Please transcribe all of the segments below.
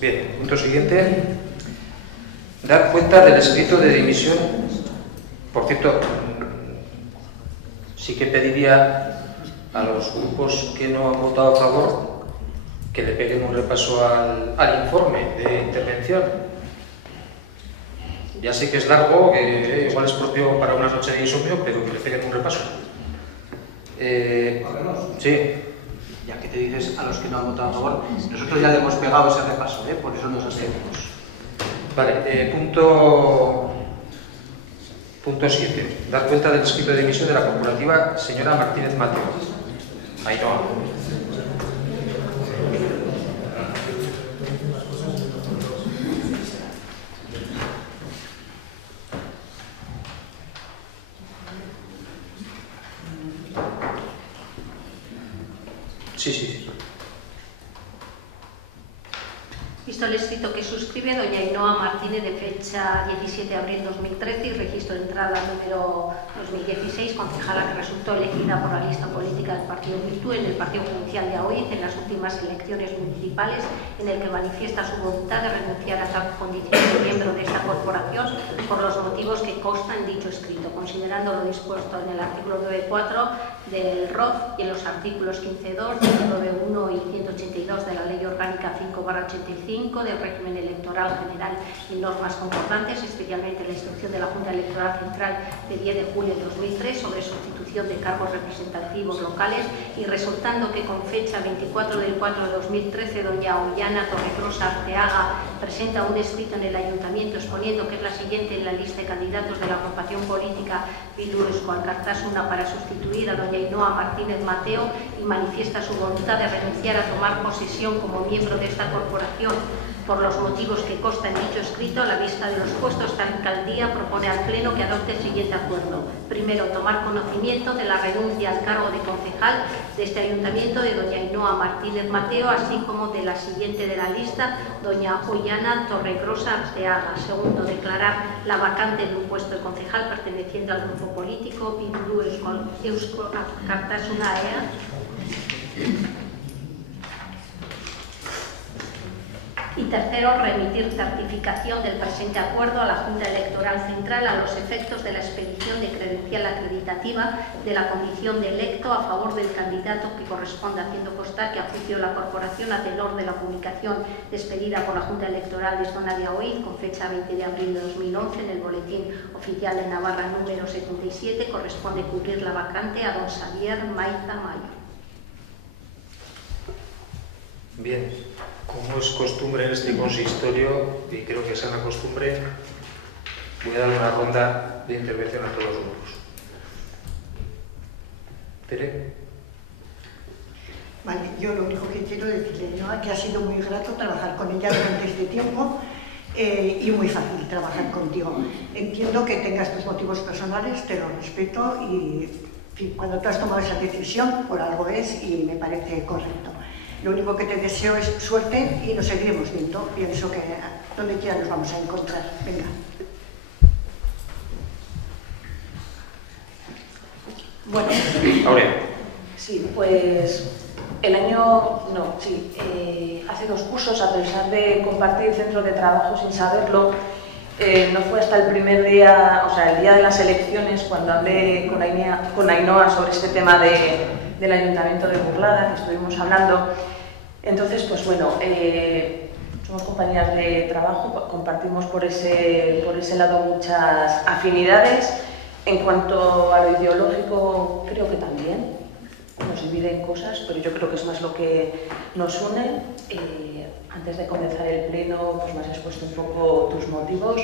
Bien, punto siguiente. Dar cuenta del escrito de dimisión. Por cierto, sí que pediría a los grupos que no han votado a favor que le peguen un repaso al informe de intervención. Ya sé que es largo, que igual es propio para una noche de insomnio, pero que le peguen un repaso. Sí. Ya que te dices a los que no han votado a favor, nosotros ya le hemos pegado ese repaso, por eso nos abstenemos. Vale, punto 7. Dar cuenta del escrito de dimisión de la corporativa señora Martínez Mateo. Ainhoa. Sí. Visto el escrito que suscribe doña Ainhoa Martínez de fecha 17 de abril de 2013 y registro de entrada número 2016, concejala que resultó elegida por la lista política del Partido Virtú en el Partido Judicial de Aoiz en las últimas elecciones municipales, en el que manifiesta su voluntad de renunciar a tal condición de miembro de esta corporación por los motivos que constan en dicho escrito, considerando lo dispuesto en el artículo 9.4 del ROF y en los artículos 15.2, 191 y 182 de la Ley Orgánica 5/85 del régimen electoral general y normas concordantes, especialmente la instrucción de la Junta Electoral Central de 10 de julio de 2003 sobre sustitución de cargos representativos locales, y resultando que con fecha 24 del 4 de 2013 doña Ollana Torregrosa Arteaga presenta un escrito en el Ayuntamiento exponiendo que es la siguiente en la lista de candidatos de la agrupación política Bildu Eusko Alkartasuna para sustituir a doña Ainhoa Martínez Mateo, y manifiesta su voluntad de renunciar a tomar posesión como miembro de esta corporación por los motivos que consta en dicho escrito, a la vista de los puestos, esta alcaldía propone al Pleno que adopte el siguiente acuerdo. Primero, tomar conocimiento de la renuncia al cargo de concejal de este ayuntamiento de doña Ainhoa Martínez Mateo, así como de la siguiente de la lista, doña Ollana Torregrosa Arteaga. Segundo, declarar la vacante de un puesto de concejal perteneciente al grupo político Bildu Eusko Alkartasuna EA. Y tercero, remitir certificación del presente acuerdo a la Junta Electoral Central a los efectos de la expedición de credencial acreditativa de la condición de electo a favor del candidato que corresponda, haciendo constar que a juicio de la corporación, a tenor de la publicación expedida por la Junta Electoral de Zona de Aoiz con fecha 20 de abril de 2011 en el Boletín Oficial de Navarra número 77, corresponde cubrir la vacante a don Xavier Maiza Mayo. Bien, como es costumbre en este consistorio, y creo que es una costumbre, voy a dar una ronda de intervención a todos los grupos. Tere. Vale, yo lo único que quiero decirle, ¿no?, que ha sido muy grato trabajar con ella durante este tiempo y muy fácil trabajar contigo. Entiendo que tengas tus motivos personales, te lo respeto y en fin, cuando tú has tomado esa decisión, por algo es y me parece correcto. Lo único que te deseo es suerte y nos seguiremos viendo. Pienso que donde quiera nos vamos a encontrar. Venga. Bueno, Aurea. Sí, pues hace 2 cursos, a pesar de compartir centro de trabajo sin saberlo, no fue hasta el primer día, o sea, el día de las elecciones, cuando hablé con Ainhoa sobre este tema del Ayuntamiento de Burlada, que estuvimos hablando. Entonces, pues bueno, somos compañeras de trabajo, compartimos por ese lado muchas afinidades. En cuanto a lo ideológico, creo que también nos dividen cosas, pero yo creo que es más lo que nos une. Antes de comenzar el pleno, pues me has expuesto un poco tus motivos.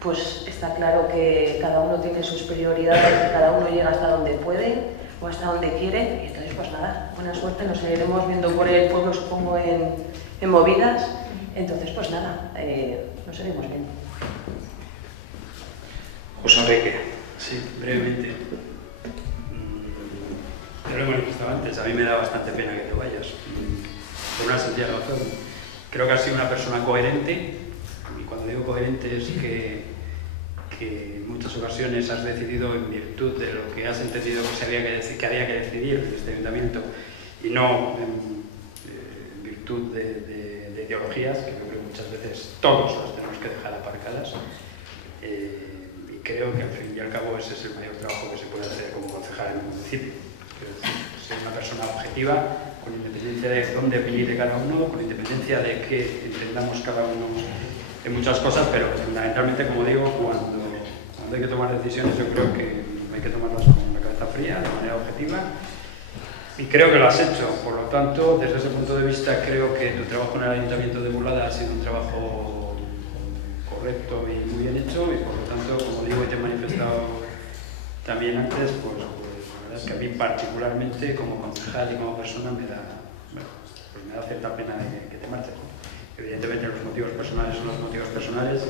Pues está claro que cada uno tiene sus prioridades, cada uno llega hasta donde puede o hasta donde quiere, y entonces pues nada, buena suerte, nos seguiremos viendo por el pueblo, supongo, en movidas. Entonces pues nada, nos seguiremos viendo. José Enrique. Sí, brevemente. Ya lo he manifestado antes, a mí me da bastante pena que te vayas, por una sencilla razón. Creo que has sido una persona coherente, y cuando digo coherente es que en muchas ocasiones has decidido en virtud de lo que has entendido que había que decidir en este ayuntamiento, y no en virtud de ideologías, que yo creo que muchas veces todos las tenemos que dejar aparcadas. Y creo que al fin y al cabo ese es el mayor trabajo que se puede hacer como concejal en un municipio. Es decir, ser una persona objetiva, con independencia de dónde milite cada uno, con independencia de que entendamos cada uno en muchas cosas, pero fundamentalmente, como digo, cuando hay que tomar decisiones, yo creo que hay que tomarlas con la cabeza fría, de manera objetiva, y creo que lo has hecho. Por lo tanto, desde ese punto de vista, creo que tu trabajo en el Ayuntamiento de Burlada ha sido un trabajo correcto y muy bien hecho, y por lo tanto, como digo y te he manifestado también antes, pues la verdad es que a mí particularmente, como concejal y como persona, me da cierta pena que te marches, ¿no? Evidentemente los motivos personales son los motivos personales,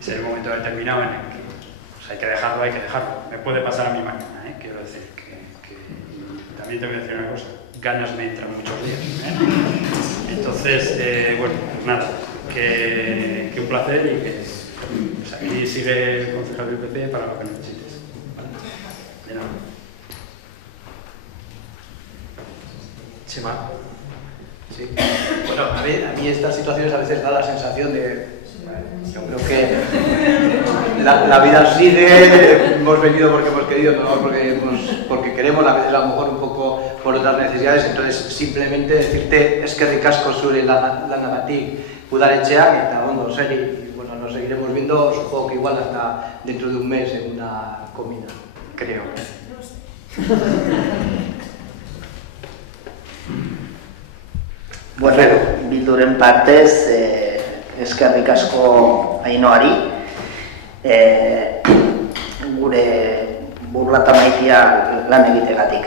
será el momento determinado en el que pues, hay que dejarlo. Me puede pasar a mí mañana, quiero decir que también te voy a decir una cosa, ganas me entran muchos días, Entonces, bueno, pues nada, que un placer y que pues aquí sigue el concejal del PP para lo que necesites. ¿Vale? De nada. Chema. Sí. Bueno, a mí estas situaciones a veces da la sensación de... Yo creo que la vida sigue, hemos venido porque hemos querido, no porque queremos, a veces a lo mejor un poco por otras necesidades, entonces simplemente decirte eskerrik asko zure lanagatik udaletxeak eta ondo segi, y bueno, nos seguiremos viendo, supongo que igual hasta dentro de un mes en una comida, creo. Bueno, bilduren partez, eskerrik asko Ainoari, gure Burlata maitia lan egitegatik.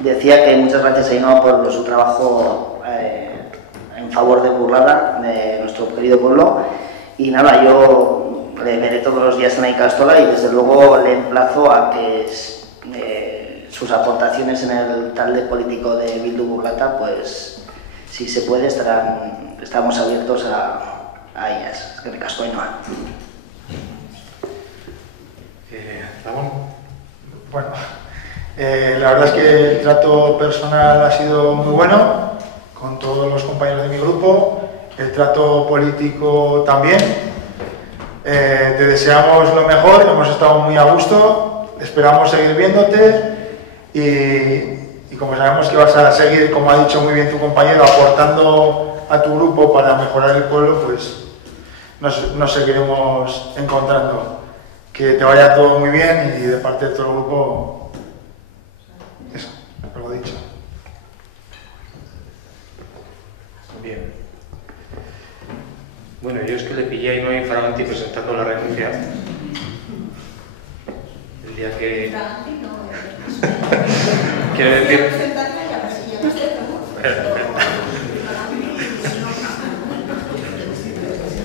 Decía que muchas gracias a Ainhoa por su trabajo en favor de Burlada, de nuestro querido pueblo, y nada, yo le veré todos los días en la Icastola y desde luego le emplazo a que sus aportaciones en el talde político de Bildu Burlata, pues si se puede estamos abiertos a ellas. Eskerrik asko, Ainhoa. Ramón. Bueno, la verdad es que el trato personal ha sido muy bueno con todos los compañeros de mi grupo, el trato político también. Te deseamos lo mejor, hemos estado muy a gusto, esperamos seguir viéndote y como sabemos que vas a seguir, como ha dicho muy bien tu compañero, aportando a tu grupo para mejorar el pueblo, pues nos seguiremos encontrando. Que te vaya todo muy bien y de parte de todo el grupo, eso, lo dicho. Bien. Bueno, yo es que le pillé a Ainhoa infraganti presentando la renuncia. El día que... Quiero decir...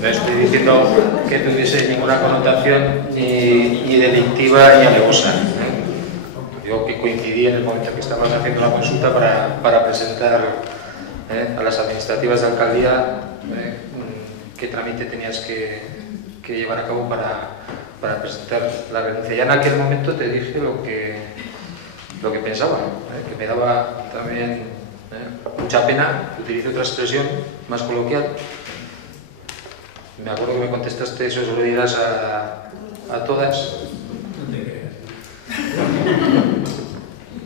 No estoy diciendo que tuviese ninguna connotación ni delictiva ni alevosa. Yo que coincidí en el momento que estabas haciendo la consulta para presentar a las administrativas de alcaldía qué trámite tenías que llevar a cabo para presentar la renuncia. Ya en aquel momento te dije lo que pensaba, que me daba también mucha pena, utilice otra expresión más coloquial. Me acuerdo que me contestaste eso, se lo dirás a todas. No te creas.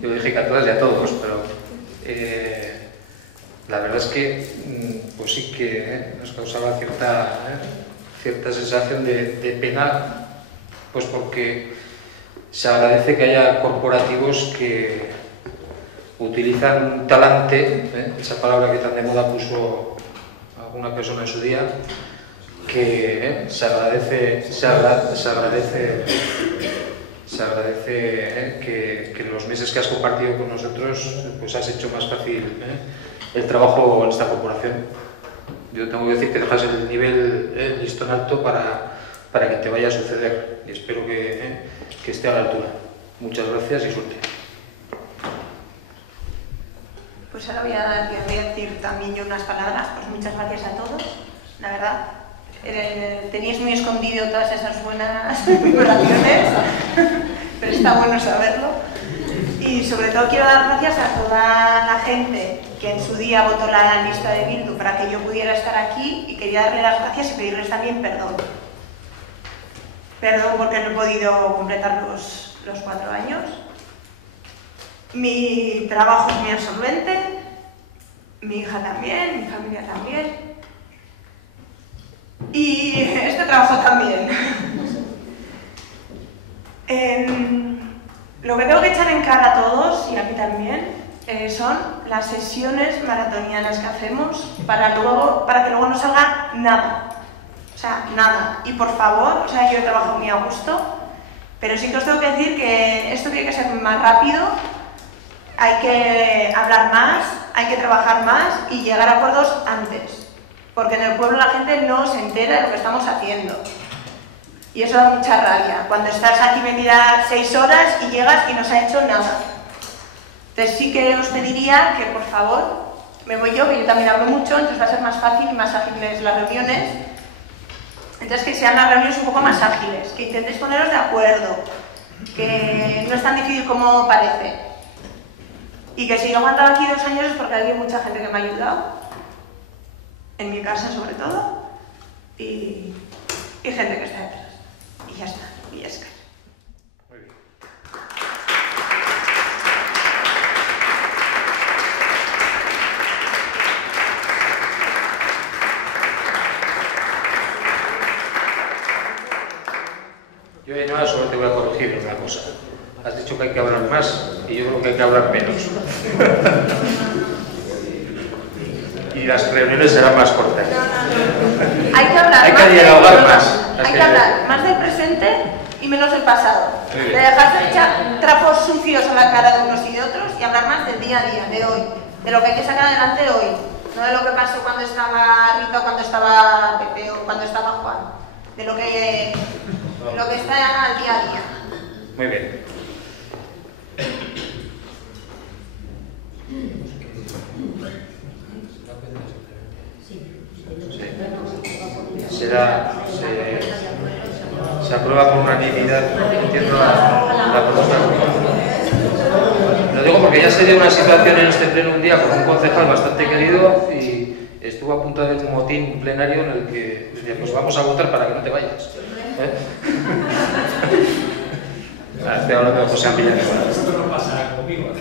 Yo dije que a todas y a todos, pero la verdad es que pues sí que nos causaba cierta sensación de pena, pues porque se agradece que haya corporativos que utilizan talante, esa palabra que tan de moda puso alguna persona en su día, que se agradece que en los meses que has compartido con nosotros pues has hecho más fácil el trabajo en esta corporación. Yo tengo que decir que dejas el nivel, el listón alto para que te vaya a suceder y espero que esté a la altura. Muchas gracias y suerte. Pues ahora voy a decir también yo unas palabras. Pues muchas gracias a todos, la verdad. Teníais muy escondido todas esas buenas vibraciones, pero está bueno saberlo. Y sobre todo quiero dar gracias a toda la gente que en su día votó la lista de Bildu para que yo pudiera estar aquí, y quería darle las gracias y pedirles también perdón. Perdón porque no he podido completar los 4 años. Mi trabajo es muy absorbente, mi hija también, mi familia también, y este trabajo también. Lo que tengo que echar en cara a todos, y a mí también, son las sesiones maratonianas que hacemos para que luego no salga nada. O sea, nada. Y por favor, o sea, yo he trabajado muy a gusto, pero sí que os tengo que decir que esto tiene que ser más rápido, hay que hablar más, hay que trabajar más y llegar a acuerdos antes. Porque en el pueblo la gente no se entera de lo que estamos haciendo. Y eso da mucha rabia, cuando estás aquí metida 6 horas y llegas y no se ha hecho nada. Entonces sí que os pediría que, por favor, me voy yo, que yo también hablo mucho, entonces va a ser más fácil y más ágiles las reuniones. Entonces que sean las reuniones un poco más ágiles, que intentéis poneros de acuerdo, que no es tan difícil como parece. Y que si yo he aguantado aquí 2 años es porque hay mucha gente que me ha ayudado, en mi casa sobre todo, y gente que está detrás. Y ya está, y ya es que. Muy bien. Yo de nada solo te voy a corregir una cosa. Has dicho que hay que hablar más y yo creo que hay que hablar menos. Y las reuniones serán más cortas. Hay que hablar hay más, que dialogar más. Hay que hablar más del presente y menos del pasado. De dejar de echar trapos sucios a la cara de unos y de otros y hablar más del día a día, de hoy, de lo que hay que sacar adelante hoy, no de lo que pasó cuando estaba Rita, cuando estaba Pepe o cuando estaba Juan, de lo que está al día a día. Muy bien. Se aprueba por unanimidad. Entiendo la propuesta. Lo digo porque ya se dio una situación en este pleno un día con un concejal bastante querido y estuvo a punto de un motín plenario en el que decía, pues vamos a votar para que no te vayas. Estoy hablando de José Ambiña. Esto no pasará conmigo.